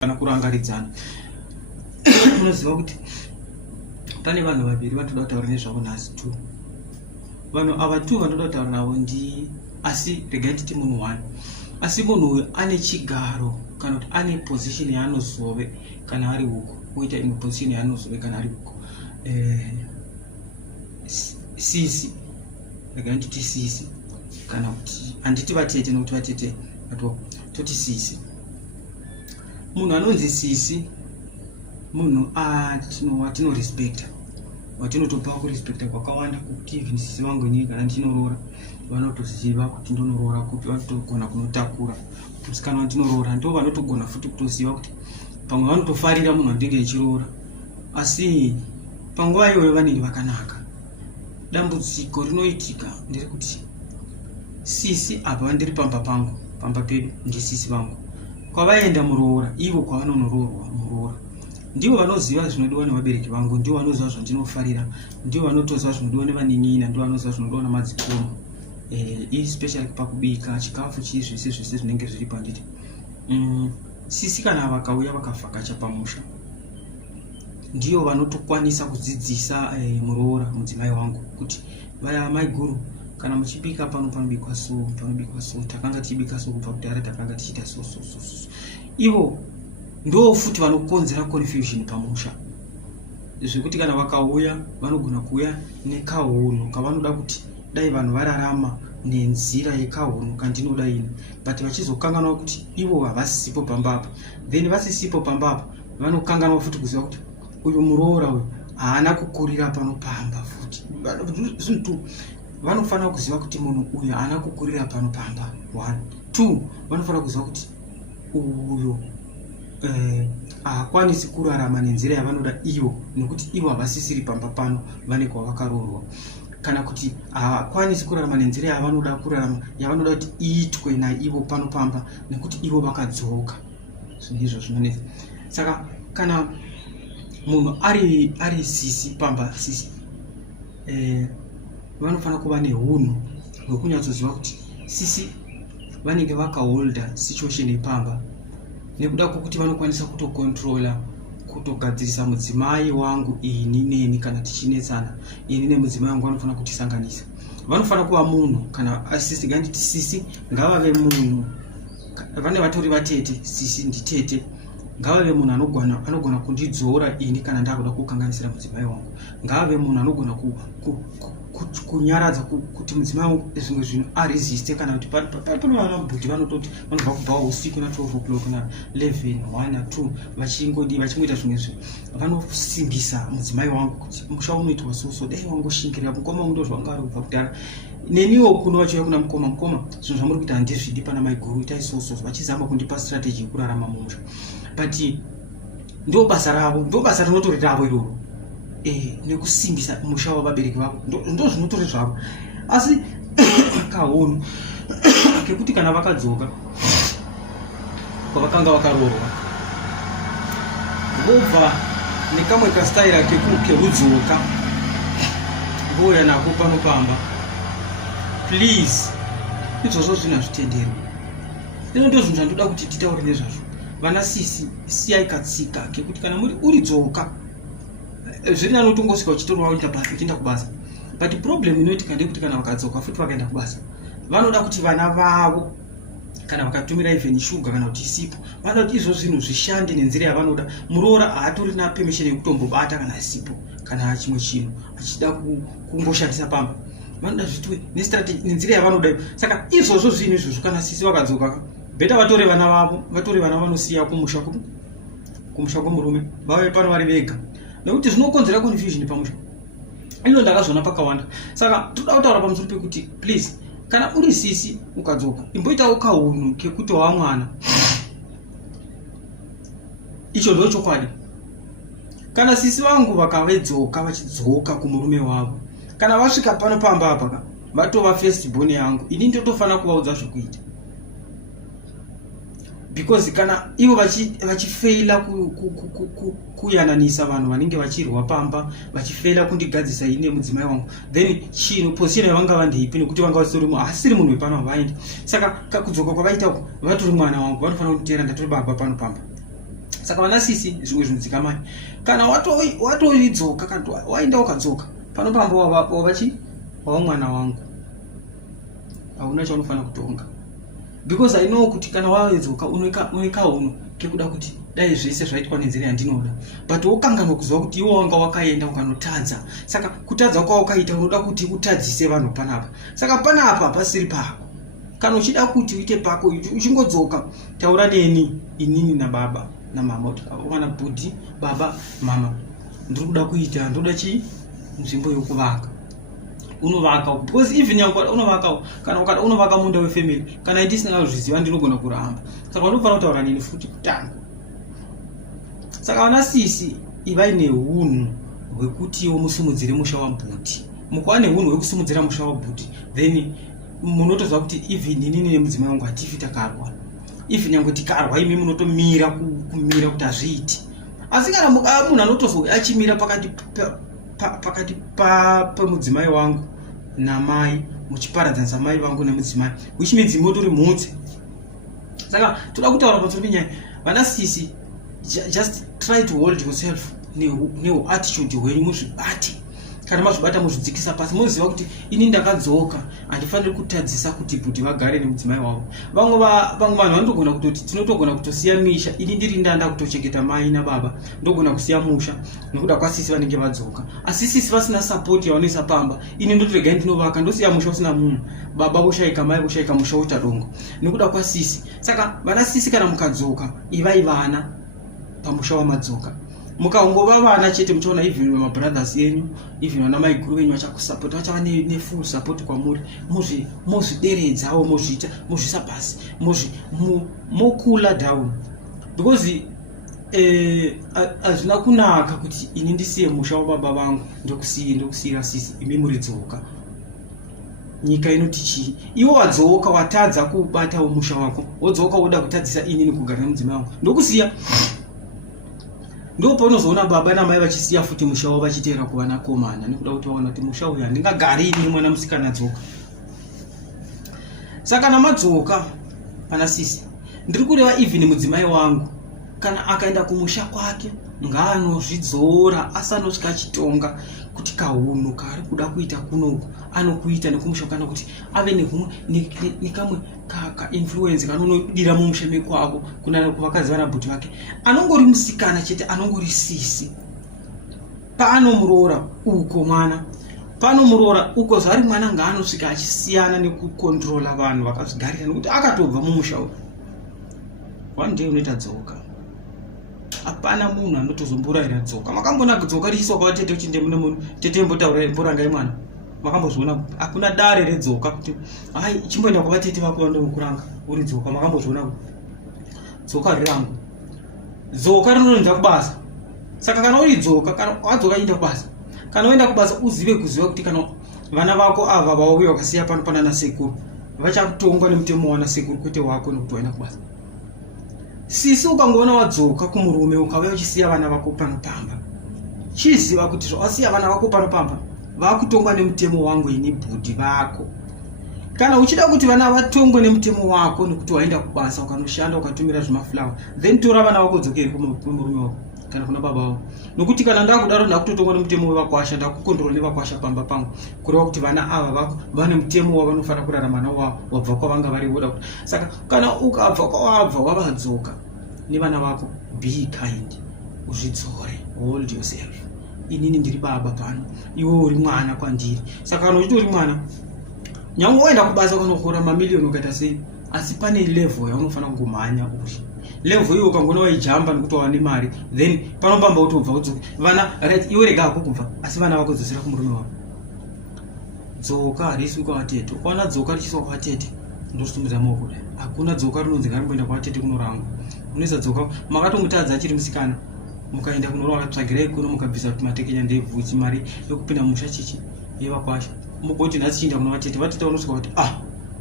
kana kurangaridzana. Unoziva kuti pane vanhu vaviri vanoda kutaura nezvavo nhasi tu. Vanhu ava tu vanoda kutaura navo asi regai titi munhu 1. Asi munhu uyu ane chigaro kana kuti ane position yaanozove kana ari huko. Oita imwe position yaanozove kana ari huko. Sisi. Regai titi sisi. Kana kuti handiti vatete nokuti vatete toti sisi. Munhu anonzi sisi munhu watino respecta, watinotopa kurespecta kwakawanda, kuti even sisi vangu inini kana ndinoroora vanotoziva kuti ndinoroora kupi, vanotogona kunotakura kuti kana ndinoroora ndo vanotogona futi kutoziva kuti pamwe vanotofarira munhu andinge echiroora. Asi panguva iyoyo vanenge vakanaka. Dambudziko rinoitika nderekuti sisi apa vandiri pamba pedu ndisisi vangu kwavaenda muroora, ivo kwavanonoroorwa muroora ndivo vanoziva zvinodiwa nevabereki vangu, ndivo vanoziva zvandinofarira, ndivo vanotoziva zvinodiwa nevanin'ina, ndivo vanoziva zvinodiwa namadzikoma, especially pakubika chikafu zvese zvinenge zviri panditi. Sisi kana vakauya vakavhakacha pamusha ndiyo vanotokwanisa kudzidzisa muroora mudzimai wangu kuti vaya mai guru kana muchibika panobikwa so takanga tichibika so kubva kudhara takanga tichiita so. Ivo ndo futi vanokonzera confusion pamusha, zvekuti kana vakauya vanogona kuuya nekahunu kavanoda kuti dai vanhu vararama nenzira yekahunu kandinoda ini, but vachizokanganwa kuti ivo havasipo pambapa. Then vasisipo pambapa vanokanganwa futi kuziva kuti uyu muroora uyu haana kukurira panopamba futi. Vanofanira kuziva kuti munhu uyu haana kukurira panopamba. 1. 2. Vanofanira kuziva kuti uyu haakwanisi kurarama nenzira yavanoda ivo, nekuti ivo havasisiri pamba pano, vane kwavakaroorwa. Kana kuti haakwanisi kurarama nenzira yavanoda kurarama, yavanoda kuti iitwe naivo panopamba, nekuti ivo vakadzoka. Zvinhu izvo zvinonetsa. Saka kana munhu ari sisi pamba sisi, vanofanira kuva neunhu hwekunyatsoziva kuti sisi vanenge vakaholda situation yepamba, nekuda kwokuti vanokwanisa kutokontrola, kutogadzirisa mudzimai wangu ini neni kana tichinetsana, ini nemudzimai wangu vanofanira kutisanganisa. Vanofanira kuva munhu, kana asisi nganditi sisi ngavave munhu, vane vatori vatete, sisi nditete, ngavave munhu anogona kundidzora ini kana ndakuda kukanganisira mudzimai wangu. Ngavave munhu anogona kunyaradza kuti mudzimai wangu zvimwe zvinhu aresiste, kana kuti pano vana mbudhi vanototi vanobva kubva usiku na 12 o'clock na 11 1 na 2 vachingoita zvimwe zvinhu, vanosimbisa mudzimai wangu kuti musha unoitwa so dai wangoshingirira mukoma wangu ndozvanga ari kubva kudhara. Neniwo kuno vachiuya kuna mukoma, zvinhu zvamuri kuita handizvidi pana mai guru, itai so vachizama kundipa strategy yekurarama mumusha. But ndo basa ravo, ndo basa rinotori ravo iroro, nekusimbisa musha wavabereki vavo, ndo zvinotori zvavo. Asi kahunu kekuti kana vakadzoka kwavakanga vakaroorwa, vobva nekamwe kastaira kerudzoka vouya nako panopamba. Please, izvozvo zvinhu hazvitenderi. Ino ndo zvinhu zvandoda kuti titaure nezvazvo. Vana sisi siyai katsika kekuti kana muri uri dzoka zviri nanotongosvika uchienda kubasa. But problem inoitika ndekuti kana vakadzoka futi vakaenda kubasa, vanoda kuti vana vavo kana vakatumira even shuga kana kuti isipo, vanoda kuti izvo zvinhu zvishande nenzira yavanoda. Muroora haatori na permission yekutombobata kana isipo kana chimwe chinhu achida kungoshandisa pamba, vanoda zvitwe nestrategy nenzira yavanoda. Saka izvozvo zvinhu izvozvo kana sisi vakadzoka, beta vatore vana vavo, vatore vana vanosiya kumusha kwomurume, vave pano vari vega, nekuti zvinokonzera confusion pamusha. Ino ndakazviona pakawanda. Saka toda kutaura pamusoro pekuti please, kana uri sisi ukadzoka, imboitawo kahunu kekuti wa mwana. Icho ndo chokwadi. Kana sisi vangu vakavedzoka vachidzoka kumurume wavo, kana vasvika pano pamba apa vatova first born yangu, ini ndotofanira kuvaudza zvekuita. Because kana ivo vachifeila kuyananisa vanhu vanenge vachirwa pamba, vachifeila kundigadzisa ine mudzimai wangu, then chinhu position yavanga vandeipi, nekuti vanga vasiri asiri munhu wepano havaendi. Saka kakudzoka kwavaita vatori mwana wangu, vanofanira kutera ndatori baba pano pamba. Saka vana sisi zvimwe zvinhudzikamai kana watoidzoka kana waenda ukadzoka panopamba wava mwana wangu hauna chaunofana kutonga, because I know kuti kana waedzoka unoika uno kekuda kuti dai zvese zvaitwa nenzira yandinoda, but wokanganwa kuziva kuti iwo wanga wakaenda ukanotadza. Saka kutadza kwawakaita unoda kuti utadzise vanhu panapa. Saka panapa pasiri pako. Kana uchida kuti uite pako uchingodzoka taura neni inini nababa namama kuti wana budi baba mama ndiri kuda kuita ndoda chi nzvimbo yokuvaka. Unovaka because even yangu unovaka kana ukada unovaka munda wefamily kana ndisina zviziva ndinogona kuramba. Saka unofana kutaura neni futi kutanga. Saka vana sisi ivai neunhu hwekuti musimudzire musha wabhuti. Mukuva neunhu hwekusimudzira musha wabhuti then munotozva kuti even inini nemudzimai wangu hatifi takarwa. Even yangu tikarwa imi munotomira kumira kuti hazviiti. Asi kana munhu anotozwa achimira pakati pemudzimai wangu namai muchiparadzanisa mai vangu nemudzimai which means mutori mhutse. Saka toda kutaura pamusoro penyaya vana sisi just try to hold yourself new attitude hwenyu muzvibate. Kana mazvibata muzvidzikisa pasi muziva kuti ini ndakadzoka handifaniri kutadzisa kuti bhuti vagare nemudzimai wavo. Vamwe vanhu vanotogona kutoti tinotogona kutosiya misha ini ndiri ndanda kutochengeta mai nababa ndogona kusiya musha nekuda kwasisi vanenge vadzoka. Asi sisi vasina support yavanoisa pamba ini ndotoregai ndinovaka ndosiya musha usina munhu baba voshaika mai voshaika musha uta dongo nekuda kwasisi. Saka vana sisi kana mukadzoka ivai vana pamusha wamadzoka. Mukaungova vana chete muchaona even mabrothers yenyu even vana mai guru venyu vachakusupport vachava nefull support kwamuri muzvideredzawo muzviita muzvisa pasi mokula down because hazvina kunaka kuti ini ndisiye musha wababa vangu ndokusiyira sisi imi muridzoka. Nyika inoti chii? Iwo wadzoka watadza kubatawo musha wako wodzoka woda kutadzisa ini nekugara nemudzimai wangu ndokusiya. Ndo paunozoona baba namai vachisiya futi musha wavo vachiteera kuvanakomana nekuda kuti vaona kuti musha uyu handingagari ini mwana musikana adzoka. Saka namadzoka pana sisi ndiri kureva even mudzimai wangu kana akaenda kumusha kwake ngaanozvidzora asanosvika achitonga kuti kaunhu kaari kuda kuita kunoku anokuita nekumusha kana kuti ave nekamwe kainfluence kanonodira mumusha mekwavo kuna kuvakadzi vana bhuti vake anongori musikana chete anongori sisi. Paanomuroora uko mwana panomuroora uko zvari mwana ngaanosvika achisiyana nekukontrola vanhu vakazvigarira nekuti akatobva mumusha uyu one day unoita dzoka. Hapana munhu anotozomboraira dzoka. Makambona dzoka richiswa kwavatete uchinde mune munhu tete mbotaura mborangai mwana makambozviona? Hakuna dare redzoka kuti hai chimboenda kwavatete vako vandokuranga uri dzoka. Makambozviona? Dzoka rirangu dzoka rinoenda kubasa. Saka kana uri dzoka kana wadzoka enda kubasa kana uenda kubasa uzive kuziva kuti kana vana vako ava vauya wakasiya pano pana nasekuru vachakutongwa nemutemo wana sekuru kwete wako nekuti waenda kubasa. Sisi ukangoona wadzoka kumurume ukauya uchisiya vana vako panopamba chiziva kuti zvawasiya vana vako panopamba vakutongwa nemutemo wangu ini bhudhi vako. Kana uchida kuti vana vatongwe nemutemo wako nekuti waenda kubasa ukanoshanda ukatumira zvimafulawa then tora vana vako dzokeri kumurume wako kana kuna baba wako nokuti kana ndakudaro ndakutotongwa nemutemo wevakwasha ndakukontrola nevakwasha pamba pangu kureva kuti vana ava vako vane mutemo wavanofanira kurarama nawo wabva kwavanga vari voda kuti. Saka kana ukabva kwawabva wavadzoka nevana vako be kind uzvidzore hold yourself. Inini ndiri baba pano iwe uri mwana kwandiri. Saka kana uchitori mwana nyange waenda kubasa ukanokora mamiliyoni ukaita sei asi pane level yaunofanira kungomhanya uri level iyo ukangona waijamba nekuti wawane mari then panopamba utobva udzoke vana right iwe rega hako kubva asi vana vako dzosera kumurume wako. Dzoka harisi kwavatete. Ukaona dzoka richiswa kwavatete ndositumidza maoko kudai. Hakuna dzoka rinonzi ngarimboenda kwavatete kunorangwa. Unoisa dzoka makatomutadza achiri musikana mukaenda kunorwa akatsvagirai kuno mukabvisa kuti matekenya ndebvuchi mari yokupinda musha chichi yevakwasha mugoti nhasi chiinda kuna vatete vatete vanosvika kuti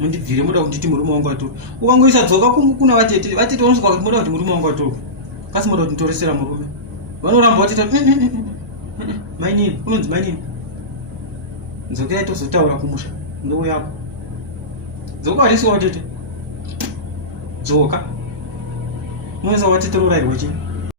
mundibvire muda kunditi murume wangu atori. Ukangoisa dzoka kuna vatete vanosvika kuti muda kuti murume wangu atori kasi muda kuti ntoresera murume vanoramba vateta mainini unonzi mainini dzoka yaitozotaura kumusha ndou yako. Dzoka harisi watete dzoka unoisa watete rorairwa chii